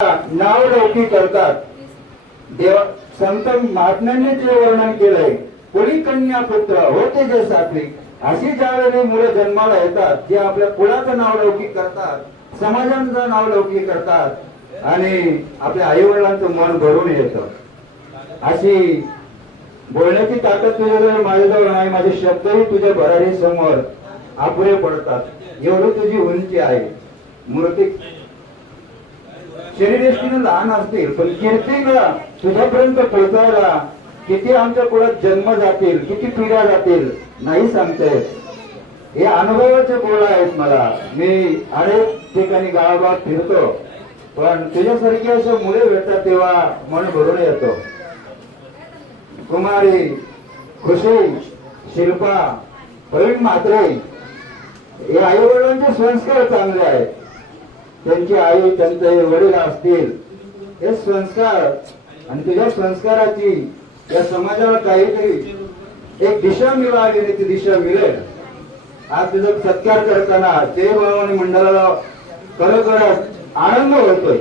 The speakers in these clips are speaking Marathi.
नाव लौकी करतात. देवा संत महात्म्याने जे वर्णन केलंय कुळी कन्या पुत्र होते जे साखळी अशी ज्यावेळी मुलं जन्माला येतात जे आपल्या कुळाचं नाव लौकिक करतात समाजाचं नाव लौकिक करतात आणि आपल्या आई वडिलांचं मन भरून येतं. अशी बोलण्याची ताकद तुझ्याजवळ माझ्याजवळ नाही माझे शब्दही तुझ्या भरारी समोर अपुरे पडतात. एवढी तुझी उंची आहे. मूर्ती शरीरेष्टीनं लहान असतील पण कीर्तीला तुझ्यापर्यंत पोहोचायला किती आमच्या कुळात जन्म जातील किती पिढ्या जातील नाही सांगते. हे अनुभवाचे बोल आहेत मला. मी अनेक ठिकाणी गावागावात फिरतो पण तुझ्यासारखी असं मुले भेटतात तेव्हा मन भरून येतो. कुमारी खुशी शिल्पा प्रवीण म्हात्रे हे आई वडिलांचे संस्कार चांगले आहेत. त्यांची आई त्यांचे वडील असतील हे संस्कार आणि तुझ्या संस्काराची या समाजाला काहीतरी एक दिशा मिळाली आणि ती दिशा मिळेल. आज तुझा सत्कार करताना ते भवानी मंडळाला खरोखर आनंद होतोय.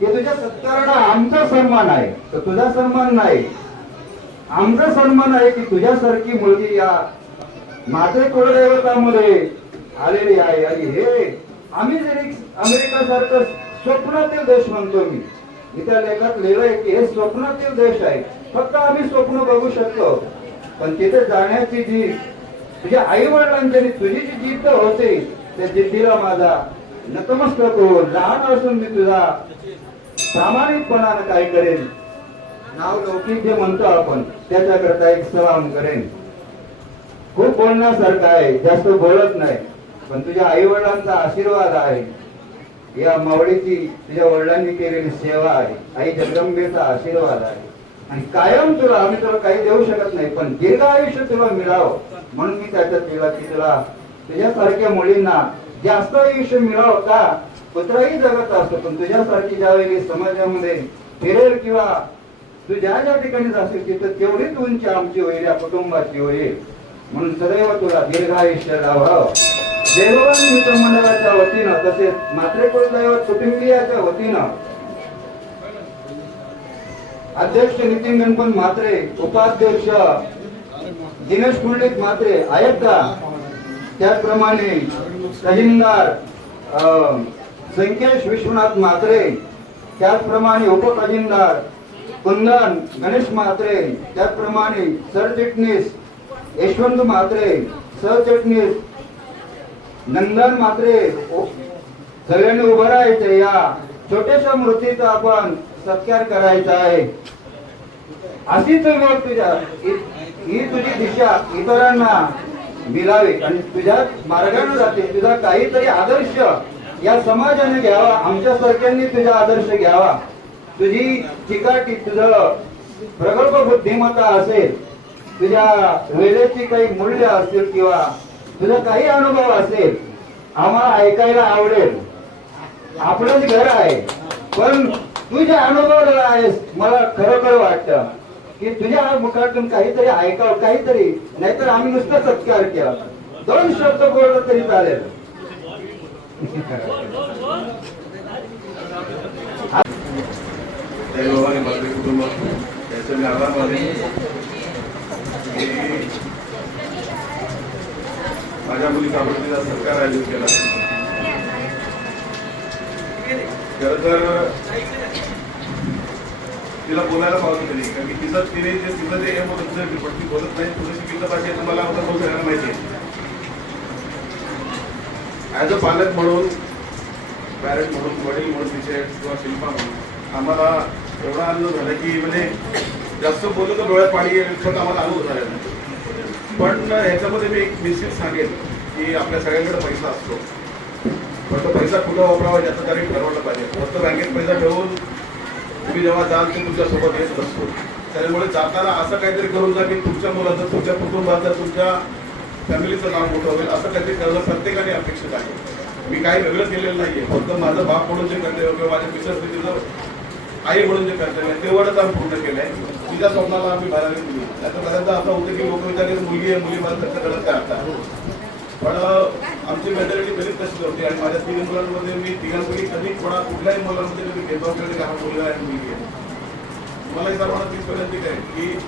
की तुझ्या सत्काराला आमचा सन्मान आहे. तर तुझा सन्मान नाही. आमचा सन्मान आहे की तुझ्यासारखी मुलगी या माझे कुलदैवतामध्ये आलेली आहे. आणि हे आम्ही जरी अमेरिका सारखं स्वप्नातील देश म्हणतो मी. इथल्या लेखात लिहिलंय की हे स्वप्नातील देश आहे. फक्त आम्ही स्वप्न बघू शकतो पण तिथे जाण्याची जी म्हणजे तुझ्या आई वडिलांची तुझी जी जिद्द होते त्या जिद्दीला माझा नतमस्तक होऊन लहान असून मी तुझा प्रामाणिकपणानं काय करेन? नाव लौकिक जे म्हणतो आपण त्याच्याकरता एक सलाम करेन. खूप बोलण्यासारखं आहे जास्त बोलत नाही. पण तुझ्या आई वडिलांचा आशीर्वाद आहे. या मावळीची तुझ्या वडिलांनी केलेली सेवा आहे. आई जगदंबेचा आशीर्वाद आहे. आणि कायम तुला आम्ही तुला काही देऊ शकत नाही पण दीर्घ आयुष्य तुला मिळावं. म्हणून मी त्याच्यात दिला की तुला तुझ्यासारख्या मुलींना जास्त आयुष्य मिळावं का? कुत्राही जगत असतो पण तुझ्यासारखी ज्यावेळी समाजामध्ये फिरेल किंवा तू ज्या ज्या ठिकाणी जाशील तिथं तेवढीच उंची आमची होईल या कुटुंबाची होईल. म्हणून सदैव तुला दीर्घ आयुष्य लाभावं. देववान मित्रमंडळाच्या वतीनं तसेच मात्रे कुलदैवत कुटुंबियाच्या वतीनं अध्यक्ष नितीन गणपत मात्रे उपाध्यक्ष दिनेश पुंडलिक मात्रे आयुक्ता त्याचप्रमाणे तहसीलदार संकेश विश्वनाथ मात्रे त्याचप्रमाणे उपतहसीलदार कुंदन गणेश मात्रे त्याचप्रमाणे सरचिटणीस यशवंत मात्रे सरचिटणीस नंदन मात्रे सगळ्यांनी उभं राहायचं या छोट्याशा मूर्तीचा आपण सत्कार करायचा आहे. अशीच मग तुझ्या ही तुझी दिशा इतरांना मिळावी आणि तुझ्या मार्गाने जाते तुझा काहीतरी आदर्श या समाजाने घ्यावा आमच्या सरकारने तुझा आदर्श घ्यावा. तुझी चिकाटी तुझं प्रगल्भ बुद्धिमत्ता असेल तुझ्या वेळेची काही मूल्य असतील किंवा तुझा काही अनुभव असेल आम्हाला ऐकायला आवडेल. आपलंच घर आहे. पण तू जे अनुभव आहेस मला खरोखर वाटतं की तुझ्या मुखातून काहीतरी ऐकावं काहीतरी. नाहीतर आम्ही नुसतं सत्कार केला. दोन शब्द बोललं तरी चालेल. कुटुंब त्याचं मी आभार मानेन की माझ्या मुलीचा आवडतीचा सत्कार आयोजित केला. खरं तर तिला बोलायला पावत नाही. कारण की तिचं तिने जे तिचं ते एम होतं तुझं पण ती बोलत नाही. तुझं शिकित पाहिजे तुम्हाला आता बहुत सगळ्यांना माहिती आहे. ॲज अ पालक म्हणून पॅरेंट म्हणून वडील म्हणून तिचे किंवा शिल्पा म्हणून आम्हाला एवढा आनंद झाला की म्हणजे जास्त बोललं तर डोळ्यात पाणी येईल आम्हाला अनुभव झाला. नाही. पण ह्याच्यामध्ये मी एक निश्चित सांगेन की आपल्या सगळ्यांकडे पैसा असतो. पण तो पैसा कुठं वापरावा याचं तरी ठरवलं पाहिजे. फक्त बँकेत पैसा ठेवून तुम्ही जेव्हा जाल ते तुमच्यासोबत येत नसतो त्यामुळे जाताना असं काहीतरी करून जा की तुमच्या मुलाचं तुमच्या कुटुंबाचं तुमच्या फॅमिलीचं नाव मोठं होईल असं काहीतरी करणं प्रत्येकाने अपेक्षित आहे. मी काही वेगळं केलेलं नाहीये. फक्त माझं बाप म्हणून जे करते किंवा माझ्या मिसेस तिचं आई म्हणून जे कर्तव्य आहे तेवढंच आम्ही पूर्ण केलंय. तिच्या स्वप्नाला आम्ही बाहेर दिली त्याचं बऱ्याचदा असं होतं की लोक विचारले मुलगी आहे मुली मला खर्च करत काय आता. पण आमची मेंटॅलिटी बरीच तशी होती आणि माझ्या तिघ मुलांमध्ये मी तिघांपैकी कधी कोणा कुठल्याही मुलांमध्ये कधी भेदभाव केले हा मुलगा आहे आणि मुलगी आहे. मला ही सर्वांना तीच विनंती आहे की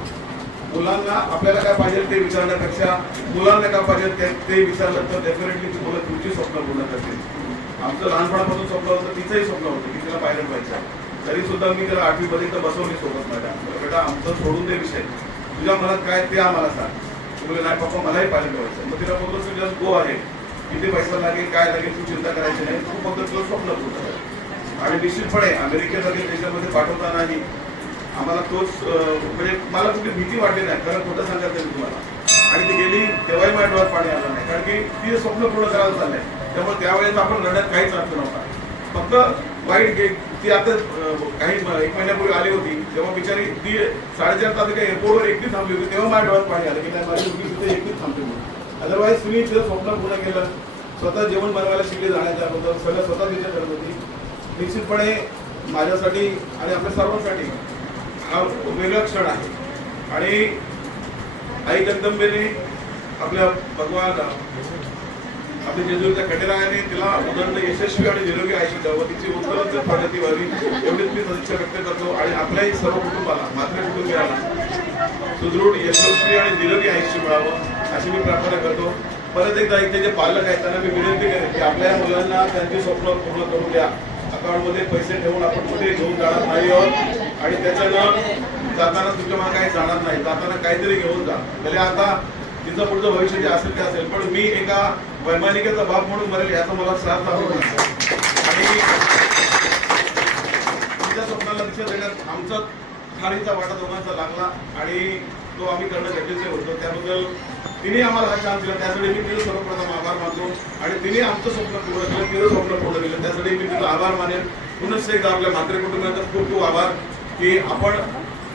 मुलांना आपल्याला काय पाहिजे ते विचारण्यापेक्षा मुलांना काय पाहिजे ते ते विचारलं तर डेफिनेटली ती मुलं तुमची स्वप्न पूर्ण करतील. आमचं लहानपणापासून स्वप्न होतं तिचंही स्वप्न होतं की तिला पायलट व्हायचं तरी सुद्धा मी त्याला आठवी पर्यंत बसवली सोबत माझ्या. बेटा आमचं सोडून दे विषय. तुझ्या मनात काय ते आम्हाला सांग. तुला नाही पप्पा मलाही पाणी व्हायचं मग तिला बोलतो जस्ट गो आहे किती पैसा लागेल काय लागेल तू चिंता करायची नाही. तू फक्त तुझं स्वप्न पूर्ण आणि निश्चितपणे अमेरिकेसारख्या देशामध्ये पाठवतानाही आम्हाला तोच म्हणजे मला कुठली भीती वाटली नाही. कारण खोटं सांगायचं मी तुम्हाला. आणि ती गेली तेव्हाही माझ्या डोळ्यात पाणी आलं नाही. कारण की ती स्वप्न पूर्ण करायला चाललंय. त्यामुळे त्यावेळेस आपण लढ्यात काहीच अर्थ नव्हता. फक्त वाईट गेट ती आता काही एक महिन्यापूर्वी आली होती तेव्हा बिचारी ती साडेचार तास एअरपोर्टवर एकटीच थांबली होती तेव्हा माझ्या डोळ्यात पाणी आलं की नाही माझी मुलगी तिथे एकटीच थांबते म्हणून. अदरवाईज तुम्ही तिथं स्वप्न पूर्ण केलं. स्वतः जेवण बनवायला शिकले जाण्याच्या अगोदर सगळं स्वतः तिथे करत होती. निश्चितपणे माझ्यासाठी आणि आपल्या सर्वांसाठी हा वेगळा क्षण आहे. आणि आई जगदंबेने आपल्या भगवान आपल्या जेजुरीच्या खंडेरायाने तिला उदंड यशस्वी आणि निरोगी आयुष्य द्यावं. तिची उत्तरोत्तर प्रगती व्हावी एवढीच मी सदिच्छा व्यक्त करतो. आणि आपल्याही सर्व कुटुंबाला मात्र कुटुंबियाला सुदृढ यशस्वी आणि निरोगी आयुष्य मिळावं अशी मी प्रार्थना करतो. परत एकदा इथे जे पालक आहेत त्यांना मी विनंती करेन की आपल्या मुलांना त्यांची स्वप्न पूर्ण करून द्या. अकाउंटमध्ये पैसे ठेवून आपण कुठे घेऊन जाणार नाही आहोत. आणि त्याच्यानं जाताना तुमच्या मला काही जाणार नाही. जाताना काहीतरी घेऊन जा. भले आता तिचं पुढचं भविष्य जे असेल ते असेल. पण मी एका वैमानिकेचा बाप म्हणून मरेल याचा मला श्राद्ध आवडतो आणि तिच्या स्वप्नाला दिशा देण्यात आमचा खारीचा वाटा दोघांचा लागला आणि तो आम्ही करणं गरजेचे होतं. त्याबद्दल तिने आम्हाला हा चान्स दिला. त्यासाठी मी तिला सर्वप्रथम आभार मानतो. आणि तिने आमचं स्वप्न पूर्ण केलं तिचं स्वप्न पूर्ण केलं. त्यासाठी मी तिला आभार मानेन. पुनश्च एकदा आपल्या मात्र कुटुंबाचा खूप खूप आभार की आपण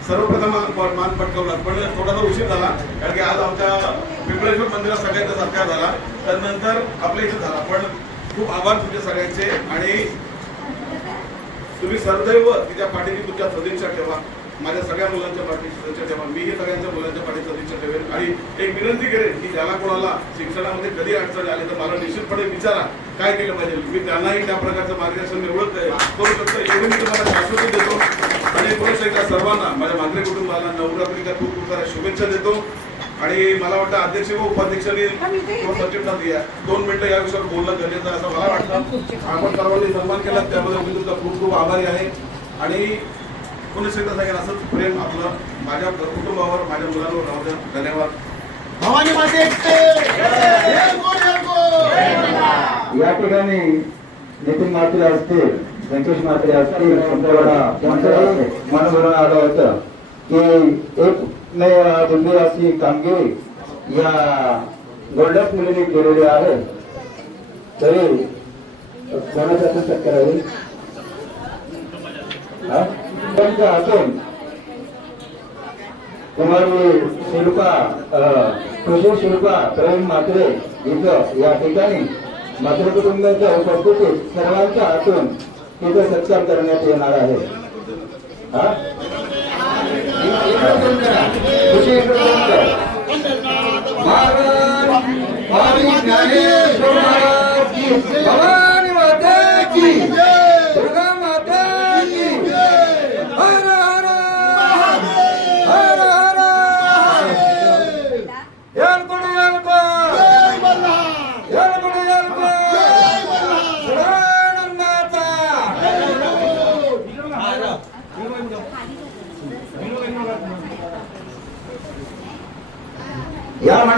सर्वप्रथम मान पटकावला. पण थोडासा उशीर झाला कारण की आज आमच्या पिंपळेश्वर मंदिरात सगळ्यांचा सत्कार झाला. त्यानंतर आपल्या इथे झाला. पण खूप आभार तुमचे सगळ्यांचे आणि तुम्ही सदैव तिच्या पाठीची तुमच्या सदिच्छा ठेवा. माझ्या सगळ्या मुलांच्या पाठीची सदिच्छा ठेवा. मीही सगळ्यांच्या मुलांच्या पाठी सदिच्छा ठेवेन. आणि एक विनंती करेन की ज्याला कोणाला शिक्षणामध्ये कधी अडचण आली तर मला निश्चितपणे विचारा काय केलं पाहिजे. मी त्यांनाही त्या प्रकारचं मार्गदर्शन एवढं करू शकतो. एवढं मी तुम्हाला शाश्वती देतो. आणि पुरुष एकदा सर्वांना माझ्या मात्रे कुटुंबाला नवरात्रीच्या खूप खूप साऱ्या शुभेच्छा देतो. आणि मला वाटतं अध्यक्ष व उपाध्यक्षांनी किंवा सचिवांना दिया. दोन मिनिटं या विषयावर बोलणं गरजेचं आहे असं मला वाटतं. आपण सर्वांनी सन्मान केला त्याबद्दल मी तुमचा खूप खूप आभारी आहे. आणि पुन्हा एकदा सांगेन असंच प्रेम आपलं माझ्या कुटुंबावर माझ्या मुलांवर राहू द्या. धन्यवाद. भवानी माते की जय! बोल जय बोल या ठिकाणी नितीन म्हात्रे असतील. व्यंकटेश म्हात्रे असतील तुमच्याकडा त्यांचं मन भरून आलं होतं की एक नाही दिल्ली अशी कामगिरी या गोल्डन मुलीने केलेली आहे. तरी कोणासाठी शक्य राहील असून कुमारी शिल्पा कृषी शिल्पा प्रेम मात्रे इथं या ठिकाणी मात्र कुटुंबाच्या उपस्थितीत सर्वांच्या असून हातून तिचा सत्कार करण्यात येणार आहे हा? कृषी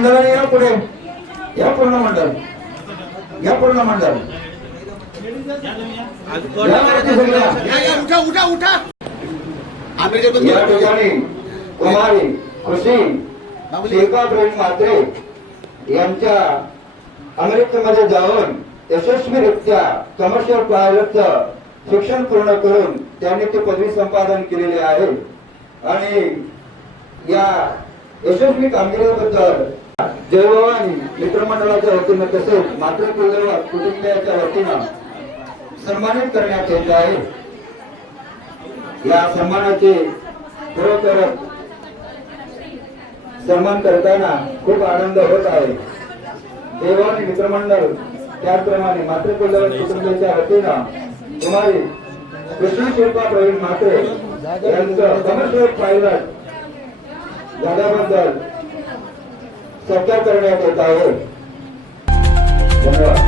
मंडळाने या पुढे. या पूर्ण मंडळ. या पूर्ण मंडळ. या उठा उठा उठा. ठिकाणी कुमारी कृषी शिल्पा प्रेम म्हात्रे यांच्या अमेरिकेमध्ये जाऊन यशस्वीरित्या कमर्शियल पायलटचं शिक्षण पूर्ण करून त्यांनी ते पदवी संपादन केलेले आहे. आणि या यशस्वी कामगिरीबद्दल जयभवानी मित्रमंडळाच्या वतीनं तसेच मातृ कुटुंबियाच्या वतीनं सन्मानित करण्यात येत आहे. या सन्मानाचे खरोखर सन्मान करताना खूप आनंद होत आहे. देवानी मित्रमंडळ त्याचप्रमाणे मातृकल्याण कुटुंबियाच्या वतीनं कुमारी कृष्ण शिल्पा प्रवीण मात्रे यांचं कमर्शियल पायलट झाल्याबद्दल सत्कार करण्यात येत आहे धन्यवाद.